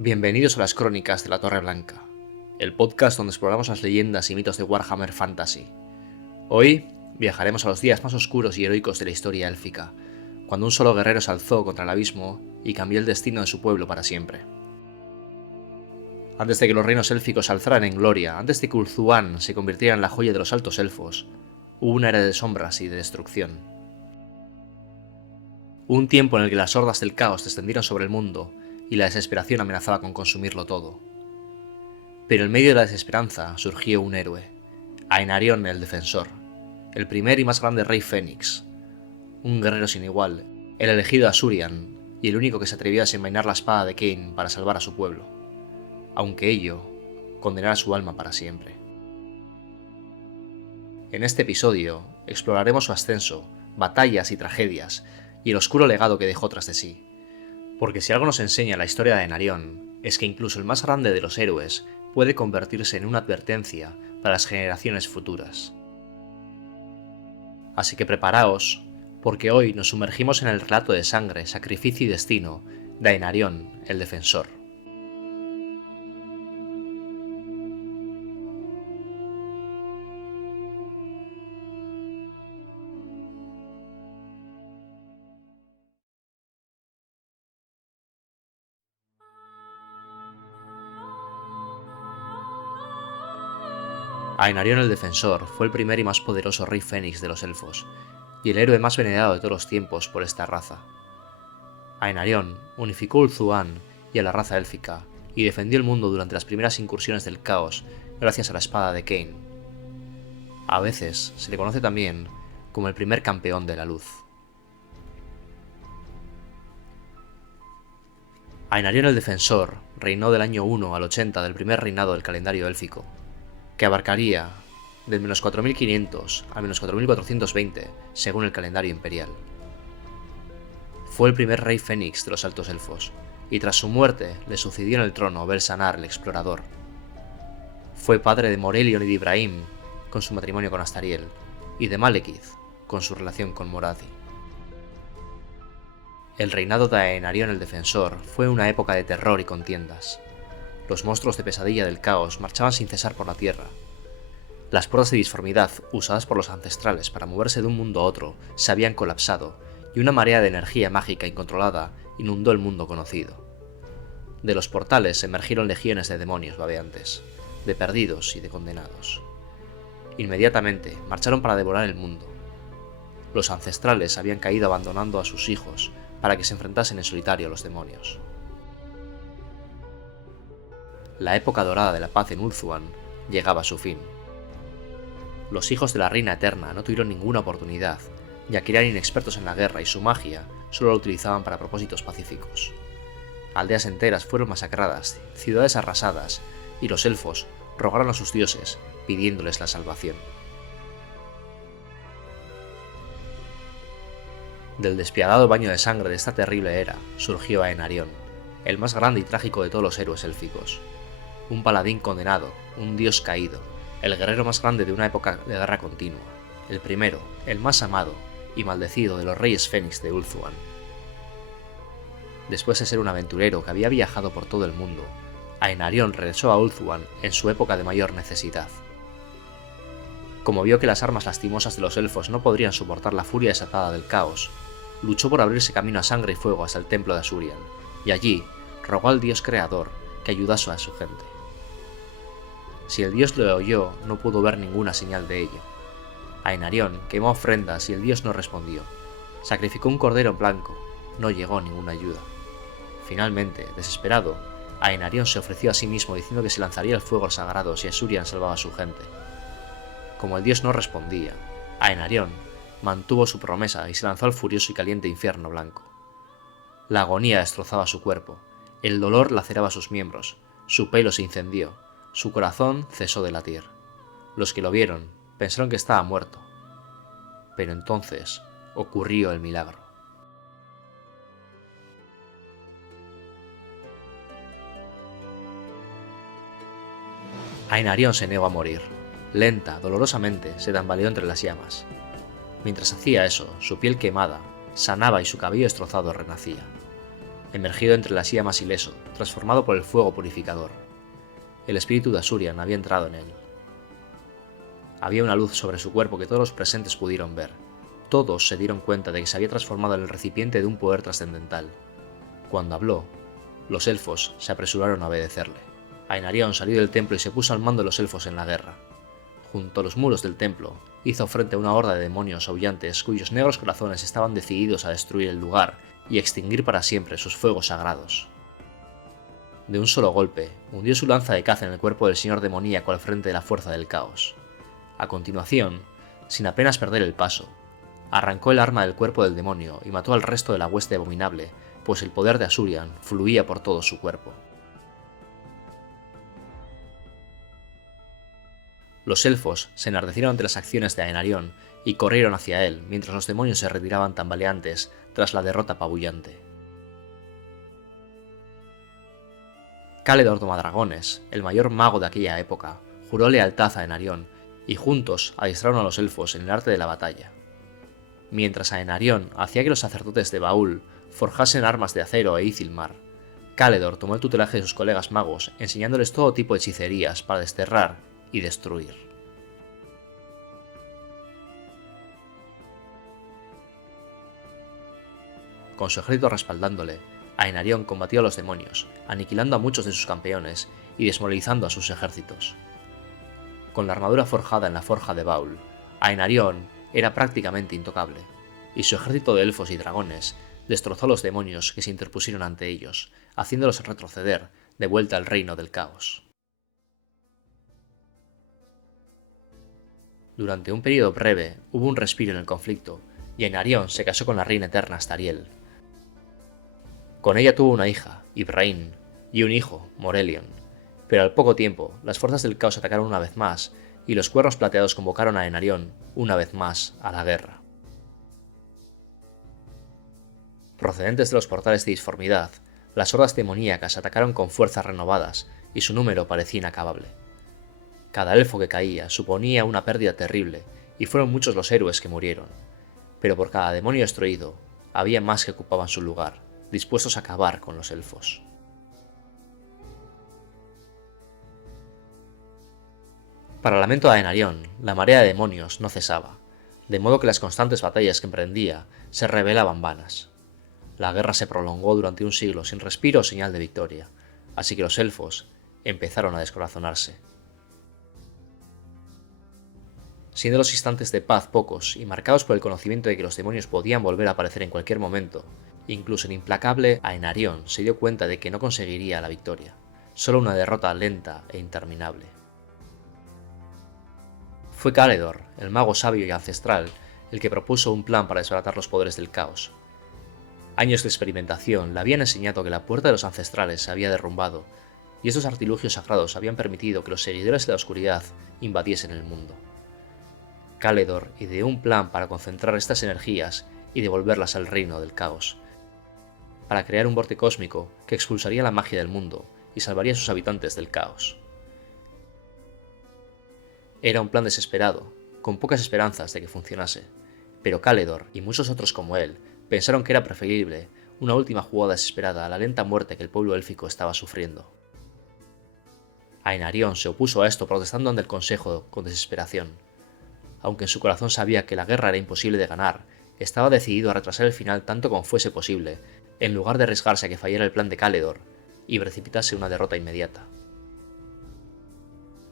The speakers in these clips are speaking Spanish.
Bienvenidos a las Crónicas de la Torre Blanca, el podcast donde exploramos las leyendas y mitos de Warhammer Fantasy. Hoy viajaremos a los días más oscuros y heroicos de la historia élfica, cuando un solo guerrero se alzó contra el abismo y cambió el destino de su pueblo para siempre. Antes de que los reinos élficos se alzaran en gloria, antes de que Ulthuan se convirtiera en la joya de los altos elfos, hubo una era de sombras y de destrucción. Hubo un tiempo en el que las hordas del caos descendieron sobre el mundo y la desesperación amenazaba con consumirlo todo. Pero en medio de la desesperanza surgió un héroe, Aenarion el Defensor, el primer y más grande rey Fénix, un guerrero sin igual, el elegido Asurian y el único que se atrevió a desenvainar la espada de Cain para salvar a su pueblo, aunque ello condenara su alma para siempre. En este episodio exploraremos su ascenso, batallas y tragedias, y el oscuro legado que dejó tras de sí. Porque si algo nos enseña la historia de Aenarion, es que incluso el más grande de los héroes puede convertirse en una advertencia para las generaciones futuras. Así que preparaos, porque hoy nos sumergimos en el relato de sangre, sacrificio y destino de Aenarion el Defensor. Aenarion el Defensor fue el primer y más poderoso rey fénix de los elfos, y el héroe más venerado de todos los tiempos por esta raza. Aenarion unificó Ulthuan y a la raza élfica, y defendió el mundo durante las primeras incursiones del caos gracias a la espada de Cain. A veces se le conoce también como el primer campeón de la luz. Aenarion el Defensor reinó del año 1 al 80 del primer reinado del calendario élfico, que abarcaría del menos 4500 al menos 4420 según el calendario imperial. Fue el primer rey fénix de los altos elfos, y tras su muerte le sucedió en el trono Belsanar el explorador. Fue padre de Morelion y de Ibrahim, con su matrimonio con Astariel, y de Malekith, con su relación con Moradin. El reinado de Aenarion el Defensor fue una época de terror y contiendas. Los monstruos de pesadilla del caos marchaban sin cesar por la tierra. Las puertas de disformidad, usadas por los ancestrales para moverse de un mundo a otro, se habían colapsado, y una marea de energía mágica incontrolada inundó el mundo conocido. De los portales emergieron legiones de demonios babeantes, de perdidos y de condenados. Inmediatamente marcharon para devorar el mundo. Los ancestrales habían caído abandonando a sus hijos para que se enfrentasen en solitario a los demonios. La época dorada de la paz en Ulthuan llegaba a su fin. Los hijos de la Reina Eterna no tuvieron ninguna oportunidad, ya que eran inexpertos en la guerra y su magia solo la utilizaban para propósitos pacíficos. Aldeas enteras fueron masacradas, ciudades arrasadas, y los elfos rogaron a sus dioses, pidiéndoles la salvación. Del despiadado baño de sangre de esta terrible era surgió Aenarion, el más grande y trágico de todos los héroes élficos. Un paladín condenado, un dios caído, el guerrero más grande de una época de guerra continua, el primero, el más amado y maldecido de los reyes fénix de Ulthuan. Después de ser un aventurero que había viajado por todo el mundo, Aenarion regresó a Ulthuan en su época de mayor necesidad. Como vio que las armas lastimosas de los elfos no podrían soportar la furia desatada del caos, luchó por abrirse camino a sangre y fuego hasta el templo de Asurian, y allí rogó al dios creador que ayudase a su gente. Si el dios lo oyó, no pudo ver ninguna señal de ello. Aenarion quemó ofrendas y el dios no respondió. Sacrificó un cordero en blanco, no llegó ninguna ayuda. Finalmente, desesperado, Aenarion se ofreció a sí mismo diciendo que se lanzaría el fuego sagrado si Asurian salvaba a su gente. Como el dios no respondía, Aenarion mantuvo su promesa y se lanzó al furioso y caliente infierno blanco. La agonía destrozaba su cuerpo, el dolor laceraba sus miembros, su pelo se incendió, su corazón cesó de latir. Los que lo vieron pensaron que estaba muerto. Pero entonces ocurrió el milagro. Aenarion se negó a morir. Lenta, dolorosamente, se tambaleó entre las llamas. Mientras hacía eso, su piel quemada sanaba y su cabello destrozado renacía. emergido entre las llamas ileso, transformado por el fuego purificador. El espíritu de Asurian había entrado en él. Había una luz sobre su cuerpo que todos los presentes pudieron ver. Todos se dieron cuenta de que se había transformado en el recipiente de un poder trascendental. Cuando habló, los elfos se apresuraron a obedecerle. Ainarion salió del templo y se puso al mando de los elfos en la guerra. Junto a los muros del templo, hizo frente a una horda de demonios aullantes cuyos negros corazones estaban decididos a destruir el lugar y extinguir para siempre sus fuegos sagrados. De un solo golpe, hundió su lanza de caza en el cuerpo del señor demoníaco al frente de la fuerza del caos. A continuación, sin apenas perder el paso, arrancó el arma del cuerpo del demonio y mató al resto de la hueste abominable, pues el poder de Asurian fluía por todo su cuerpo. Los elfos se enardecieron ante las acciones de Ainarion y corrieron hacia él, mientras los demonios se retiraban tambaleantes tras la derrota apabullante. Caledor Domadragones, el mayor mago de aquella época, juró lealtad a Ainarion y juntos adiestraron a los elfos en el arte de la batalla. Mientras Ainarion hacía que los sacerdotes de Baul forjasen armas de acero e Ithilmar, Caledor tomó el tutelaje de sus colegas magos, enseñándoles todo tipo de hechicerías para desterrar y destruir. Con su ejército respaldándole, Ainarion combatió a los demonios, aniquilando a muchos de sus campeones y desmoralizando a sus ejércitos. Con la armadura forjada en la forja de Baul, Ainarion era prácticamente intocable, y su ejército de elfos y dragones destrozó a los demonios que se interpusieron ante ellos, haciéndolos retroceder de vuelta al reino del caos. Durante un periodo breve hubo un respiro en el conflicto, y Ainarion se casó con la reina eterna Astariel. Con ella tuvo una hija, Ibrahim, y un hijo, Morelion, pero al poco tiempo las fuerzas del caos atacaron una vez más, y los cuernos plateados convocaron a Ainarion una vez más a la guerra. Procedentes de los portales de disformidad, las hordas demoníacas atacaron con fuerzas renovadas, y su número parecía inacabable. Cada elfo que caía suponía una pérdida terrible, y fueron muchos los héroes que murieron, pero por cada demonio destruido, había más que ocupaban su lugar, dispuestos a acabar con los elfos. Para lamento de Ainarion, la marea de demonios no cesaba, de modo que las constantes batallas que emprendía se revelaban vanas. La guerra se prolongó durante un siglo sin respiro o señal de victoria, así que los elfos empezaron a descorazonarse. Siendo los instantes de paz pocos y marcados por el conocimiento de que los demonios podían volver a aparecer en cualquier momento, incluso el implacable Ainarion se dio cuenta de que no conseguiría la victoria, solo una derrota lenta e interminable. Fue Caledor, el mago sabio y ancestral, el que propuso un plan para desbaratar los poderes del caos. Años de experimentación le habían enseñado que la puerta de los ancestrales se había derrumbado, y estos artilugios sagrados habían permitido que los seguidores de la oscuridad invadiesen el mundo. Caledor ideó un plan para concentrar estas energías y devolverlas al reino del caos, para crear un borde cósmico que expulsaría la magia del mundo y salvaría a sus habitantes del caos. Era un plan desesperado, con pocas esperanzas de que funcionase, pero Caledor y muchos otros como él pensaron que era preferible una última jugada desesperada a la lenta muerte que el pueblo élfico estaba sufriendo. Ainarion se opuso a esto protestando ante el consejo con desesperación. Aunque en su corazón sabía que la guerra era imposible de ganar, estaba decidido a retrasar el final tanto como fuese posible, en lugar de arriesgarse a que fallara el plan de Caledor y precipitase una derrota inmediata.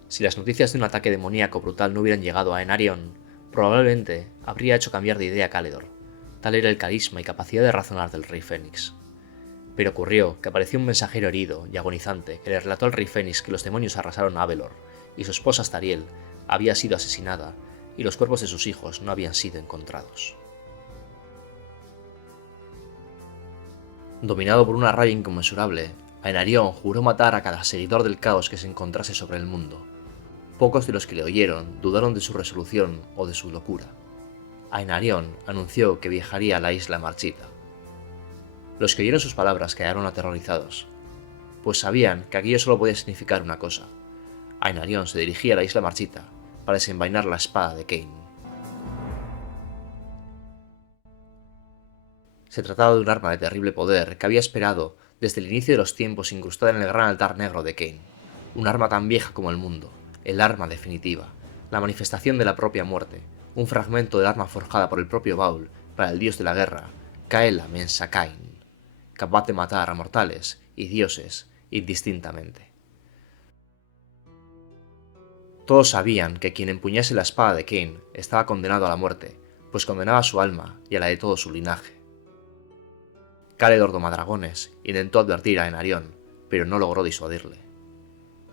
Si las noticias de un ataque demoníaco brutal no hubieran llegado a Ainarion, probablemente habría hecho cambiar de idea a Caledor. Tal era el carisma y capacidad de razonar del Rey Fénix. Pero ocurrió que apareció un mensajero herido y agonizante que le relató al Rey Fénix que los demonios arrasaron a Avelor, y su esposa Astariel había sido asesinada, y los cuerpos de sus hijos no habían sido encontrados. Dominado por una rabia inconmensurable, Ainarion juró matar a cada seguidor del caos que se encontrase sobre el mundo. Pocos de los que le oyeron dudaron de su resolución o de su locura. Ainarion anunció que viajaría a la Isla Marchita. Los que oyeron sus palabras quedaron aterrorizados, pues sabían que aquello solo podía significar una cosa. Ainarion se dirigía a la Isla Marchita para desenvainar la espada de Cain. Se trataba de un arma de terrible poder que había esperado desde el inicio de los tiempos incrustada en el gran altar negro de Khaine. Un arma tan vieja como el mundo, el arma definitiva, la manifestación de la propia muerte, un fragmento del arma forjada por el propio Baul para el dios de la guerra, Kaela Mensakain, capaz de matar a mortales y dioses indistintamente. Todos sabían que quien empuñase la espada de Khaine estaba condenado a la muerte, pues condenaba a su alma y a la de todo su linaje. Caledor Domadragones intentó advertir a Aenarion, pero no logró disuadirle.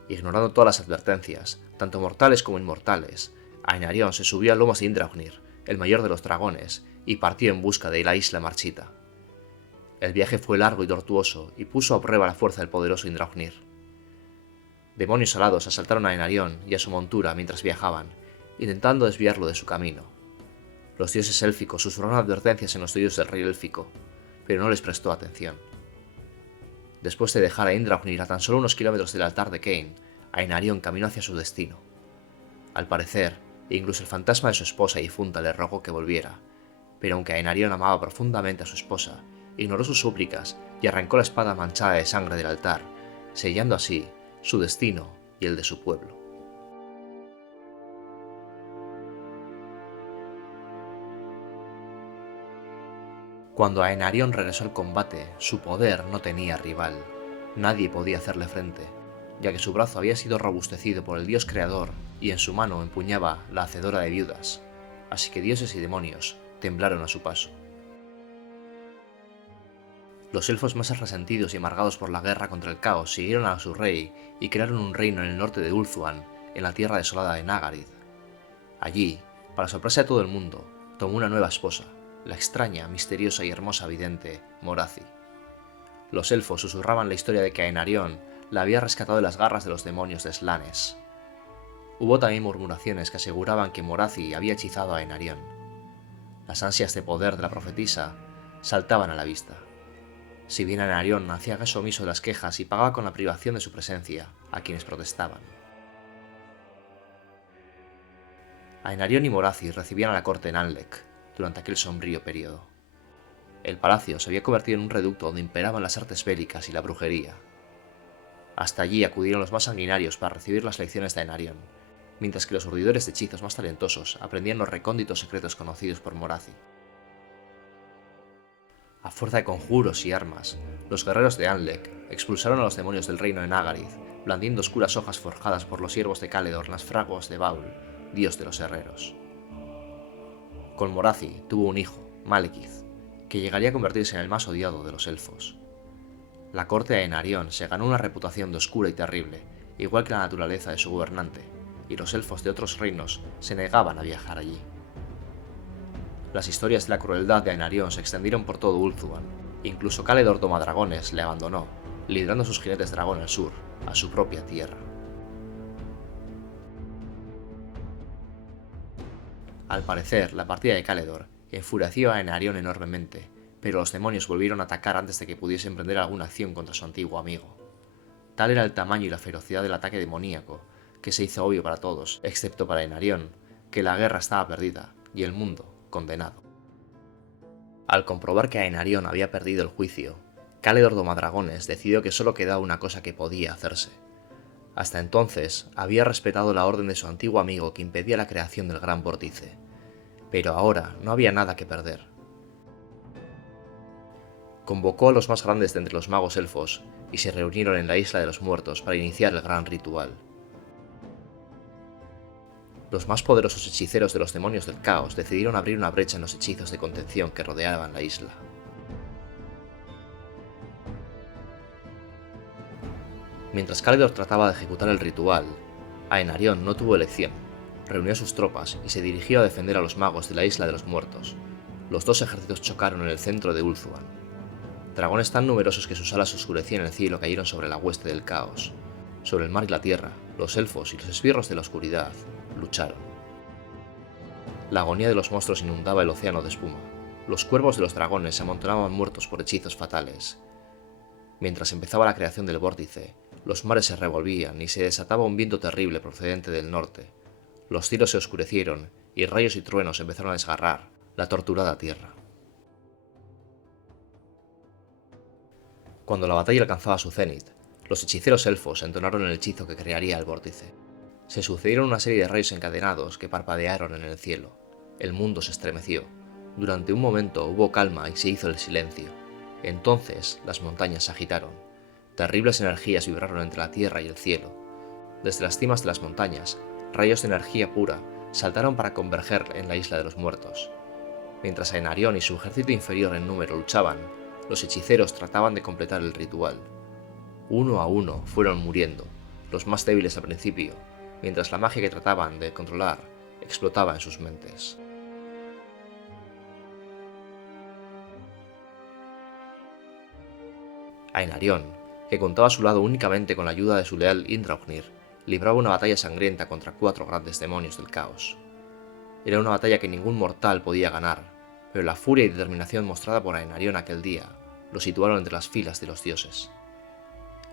Ignorando todas las advertencias, tanto mortales como inmortales, Aenarion se subió a lomos de Indraugnir, el mayor de los dragones, y partió en busca de la isla marchita. El viaje fue largo y tortuoso y puso a prueba la fuerza del poderoso Indraugnir. Demonios alados asaltaron a Aenarion y a su montura mientras viajaban, intentando desviarlo de su camino. Los dioses élficos susurraron advertencias en los oídos del rey élfico, pero no les prestó atención. Después de dejar a Indraugnir a tan solo unos kilómetros del altar de Khaine, Aenarion caminó hacia su destino. Al parecer, incluso el fantasma de su esposa difunta le rogó que volviera, pero aunque Aenarion amaba profundamente a su esposa, ignoró sus súplicas y arrancó la espada manchada de sangre del altar, sellando así su destino y el de su pueblo. Cuando Aenarion regresó al combate, su poder no tenía rival. Nadie podía hacerle frente, ya que su brazo había sido robustecido por el dios creador y en su mano empuñaba la hacedora de viudas, así que dioses y demonios temblaron a su paso. Los elfos más resentidos y amargados por la guerra contra el caos siguieron a su rey y crearon un reino en el norte de Ulthuan, en la tierra desolada de Nagarythe. Allí, para sorpresa de todo el mundo, tomó una nueva esposa, la extraña, misteriosa y hermosa vidente Morathi. Los elfos susurraban la historia de que Aenarion la había rescatado de las garras de los demonios de Slanes. Hubo también murmuraciones que aseguraban que Morathi había hechizado a Aenarion. Las ansias de poder de la profetisa saltaban a la vista. Si bien Aenarion hacía caso omiso de las quejas y pagaba con la privación de su presencia a quienes protestaban. Aenarion y Morathi recibían a la corte en Anlec durante aquel sombrío periodo. El palacio se había convertido en un reducto donde imperaban las artes bélicas y la brujería. Hasta allí acudieron los más sanguinarios para recibir las lecciones de Aenarion, mientras que los urdidores de hechizos más talentosos aprendían los recónditos secretos conocidos por Morathi. A fuerza de conjuros y armas, los guerreros de Anlec expulsaron a los demonios del reino de Nagarythe, blandiendo oscuras hojas forjadas por los siervos de Caledor, las fraguas de Baul, dios de los herreros. Con Morathi tuvo un hijo, Malekith, que llegaría a convertirse en el más odiado de los elfos. La corte de Aenarion se ganó una reputación de oscura y terrible, igual que la naturaleza de su gobernante, y los elfos de otros reinos se negaban a viajar allí. Las historias de la crueldad de Aenarion se extendieron por todo Ulthuan, incluso Caledor Domadragones le abandonó, liderando a sus jinetes dragón al sur, a su propia tierra. Al parecer, la partida de Caledor enfureció a Aenarion enormemente, pero los demonios volvieron a atacar antes de que pudiese emprender alguna acción contra su antiguo amigo. Tal era el tamaño y la ferocidad del ataque demoníaco, que se hizo obvio para todos, excepto para Aenarion, que la guerra estaba perdida y el mundo condenado. Al comprobar que Aenarion había perdido el juicio, Caledor Domadragones decidió que solo quedaba una cosa que podía hacerse. Hasta entonces había respetado la orden de su antiguo amigo que impedía la creación del Gran Vórtice, pero ahora no había nada que perder. Convocó a los más grandes de entre los magos elfos y se reunieron en la Isla de los Muertos para iniciar el gran ritual. Los más poderosos hechiceros de los demonios del caos decidieron abrir una brecha en los hechizos de contención que rodeaban la isla. Mientras Caledor trataba de ejecutar el ritual, Aenarion no tuvo elección, reunió a sus tropas y se dirigió a defender a los magos de la Isla de los Muertos. Los dos ejércitos chocaron en el centro de Ulthuan. Dragones tan numerosos que sus alas oscurecían el cielo cayeron sobre la hueste del caos. Sobre el mar y la tierra, los elfos y los esbirros de la oscuridad lucharon. La agonía de los monstruos inundaba el océano de espuma. Los cuervos de los dragones se amontonaban muertos por hechizos fatales. Mientras empezaba la creación del vórtice, los mares se revolvían y se desataba un viento terrible procedente del norte. Los cielos se oscurecieron y rayos y truenos empezaron a desgarrar la torturada tierra. Cuando la batalla alcanzaba su cenit, los hechiceros elfos entonaron el hechizo que crearía el vórtice. Se sucedieron una serie de rayos encadenados que parpadearon en el cielo. El mundo se estremeció. Durante un momento hubo calma y se hizo el silencio. Entonces las montañas se agitaron. Terribles energías vibraron entre la tierra y el cielo. Desde las cimas de las montañas, rayos de energía pura saltaron para converger en la isla de los muertos. Mientras Ainarion y su ejército inferior en número luchaban, los hechiceros trataban de completar el ritual. Uno a uno fueron muriendo, los más débiles al principio, mientras la magia que trataban de controlar explotaba en sus mentes. Ainarion, que contaba a su lado únicamente con la ayuda de su leal Indraupnir, libraba una batalla sangrienta contra 4 grandes demonios del caos. Era una batalla que ningún mortal podía ganar, pero la furia y determinación mostrada por Ainarion aquel día lo situaron entre las filas de los dioses.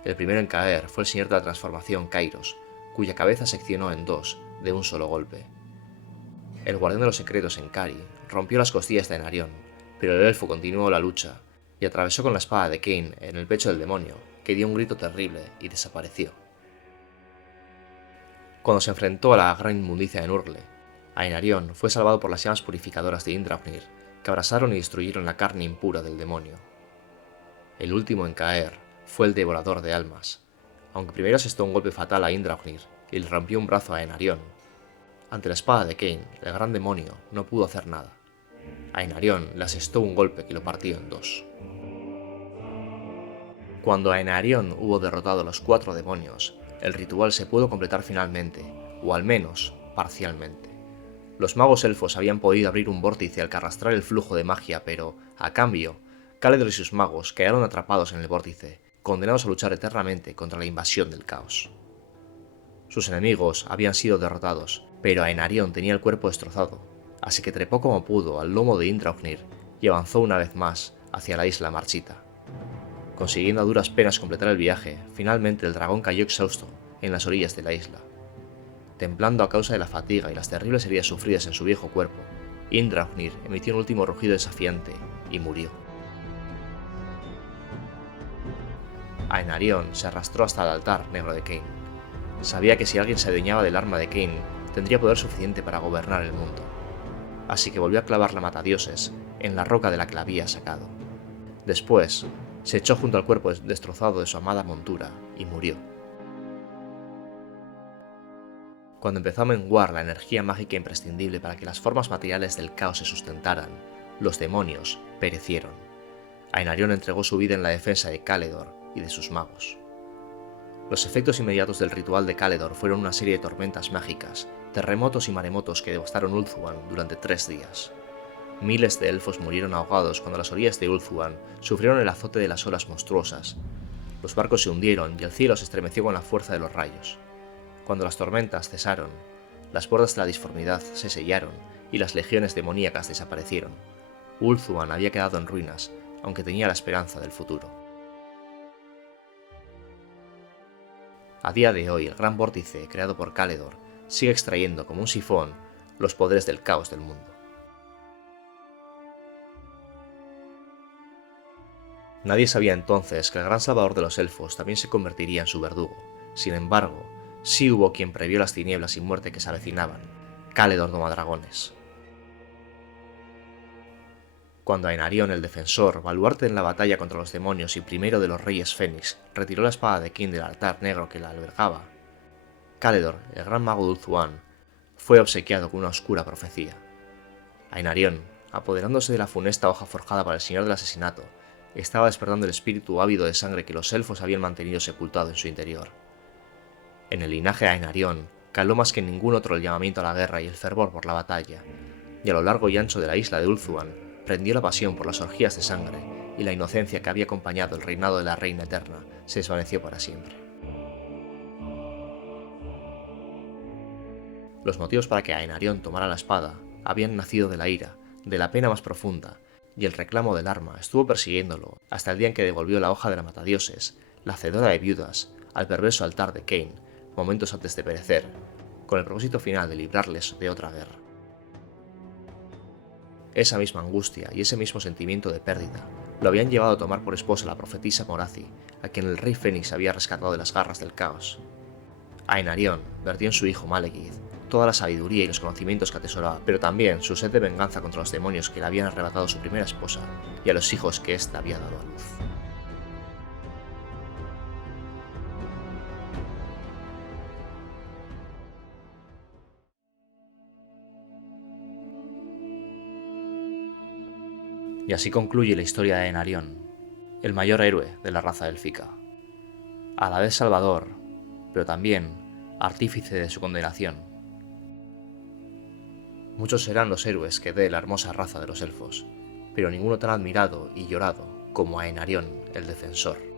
El primero en caer fue el señor de la transformación Kairos, cuya cabeza seccionó en dos de un solo golpe. El guardián de los secretos Enkari rompió las costillas de Ainarion, pero el elfo continuó la lucha y atravesó con la espada de Kain en el pecho del demonio, que dio un grito terrible y desapareció. Cuando se enfrentó a la gran inmundicia de Nurgle, Ainarion fue salvado por las llamas purificadoras de Indraupnir, que abrasaron y destruyeron la carne impura del demonio. El último en caer fue el devorador de almas, aunque primero asestó un golpe fatal a Indraupnir y le rompió un brazo a Ainarion. Ante la espada de Kain, el gran demonio no pudo hacer nada. Ainarion le asestó un golpe que lo partió en dos. Cuando Ainarion hubo derrotado a los 4 demonios, el ritual se pudo completar finalmente, o al menos parcialmente. Los magos elfos habían podido abrir un vórtice al que arrastrar el flujo de magia, pero, a cambio, Caledor y sus magos quedaron atrapados en el vórtice, condenados a luchar eternamente contra la invasión del caos. Sus enemigos habían sido derrotados, pero Ainarion tenía el cuerpo destrozado, así que trepó como pudo al lomo de Indraupnir y avanzó una vez más hacia la isla marchita. Consiguiendo a duras penas completar el viaje, finalmente el dragón cayó exhausto en las orillas de la isla. Temblando a causa de la fatiga y las terribles heridas sufridas en su viejo cuerpo, Indraupnir emitió un último rugido desafiante y murió. Ainarion se arrastró hasta el altar negro de Kain. Sabía que si alguien se adueñaba del arma de Kain, tendría poder suficiente para gobernar el mundo. Así que volvió a clavar la matadioses en la roca de la que la había sacado. Después, se echó junto al cuerpo destrozado de su amada montura y murió. Cuando empezó a menguar la energía mágica imprescindible para que las formas materiales del caos se sustentaran, los demonios perecieron. Ainarion entregó su vida en la defensa de Caledor y de sus magos. Los efectos inmediatos del ritual de Caledor fueron una serie de tormentas mágicas, terremotos y maremotos que devastaron Ulthuan durante 3 días. Miles de elfos murieron ahogados cuando las orillas de Ulthuan sufrieron el azote de las olas monstruosas. Los barcos se hundieron y el cielo se estremeció con la fuerza de los rayos. Cuando las tormentas cesaron, las puertas de la disformidad se sellaron y las legiones demoníacas desaparecieron. Ulthuan había quedado en ruinas, aunque tenía la esperanza del futuro. A día de hoy, el gran vórtice creado por Caledor sigue extrayendo como un sifón los poderes del caos del mundo. Nadie sabía entonces que el gran salvador de los elfos también se convertiría en su verdugo. Sin embargo, sí hubo quien previó las tinieblas y muerte que se avecinaban: Caledor Domadragones. Cuando Ainarion el Defensor, baluarte en la batalla contra los demonios y primero de los reyes Fénix, retiró la espada de Kain del altar negro que la albergaba, Caledor, el gran mago de Ulthuan, fue obsequiado con una oscura profecía. Ainarion, apoderándose de la funesta hoja forjada para el señor del asesinato, estaba despertando el espíritu ávido de sangre que los elfos habían mantenido sepultado en su interior. En el linaje de Ainarion caló más que en ningún otro el llamamiento a la guerra y el fervor por la batalla, y a lo largo y ancho de la isla de Ulthuan prendió la pasión por las orgías de sangre, y la inocencia que había acompañado el reinado de la reina eterna se desvaneció para siempre. Los motivos para que Ainarion tomara la espada habían nacido de la ira, de la pena más profunda, y el reclamo del arma estuvo persiguiéndolo hasta el día en que devolvió la hoja de la matadioses, la hacedora de viudas, al perverso altar de Kain, momentos antes de perecer, con el propósito final de librarles de otra guerra. Esa misma angustia y ese mismo sentimiento de pérdida Lo habían llevado a tomar por esposa a la profetisa Morathi, a quien el rey Fénix había rescatado de las garras del caos. Aenarion vertió en su hijo Malekith toda la sabiduría y los conocimientos que atesoraba, pero también su sed de venganza contra los demonios que le habían arrebatado a su primera esposa y a los hijos que ésta había dado a luz. Y así concluye la historia de Aenarion, el mayor héroe de la raza élfica. A la vez salvador, pero también artífice de su condenación. Muchos serán los héroes que dé la hermosa raza de los elfos, pero ninguno tan admirado y llorado como Aenarion el Defensor.